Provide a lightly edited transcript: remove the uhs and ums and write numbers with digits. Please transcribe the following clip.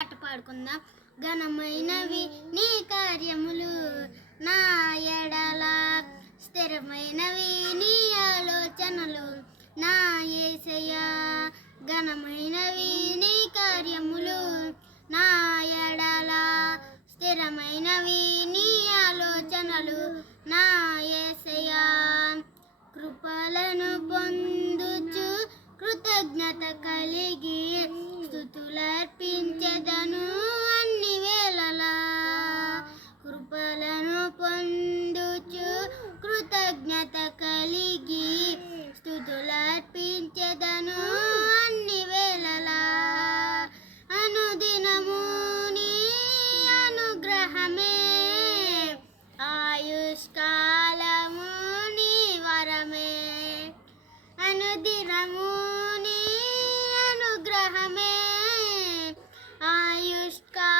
పాట పాడుకుందాం. ఘనమైనవి నీ కార్యములు, నా ఎడల స్థిరమైనవి నీ ఆలోచనలు. నా యేసయ్యా, ఘనమైనవి నీ కార్యములు, నా ఎడల స్థిరమైనవి నీ ఆలోచనలు. నా యేసయ్యా, కృపలను పొందుచు కృతజ్ఞత కలిగి స్తుతులర్పించెదను అన్ని వేళలా. కృపలను పొందుచు కృతజ్ఞత కలిగి స్తుతులర్పించెదను అన్ని వేళలా. అనుదినము నీ అనుగ్రహమే, ఆయుష్కాలము నీ వరమే. అనుదినము నీ అనుగ్రహమే, ఆయుష్కాలము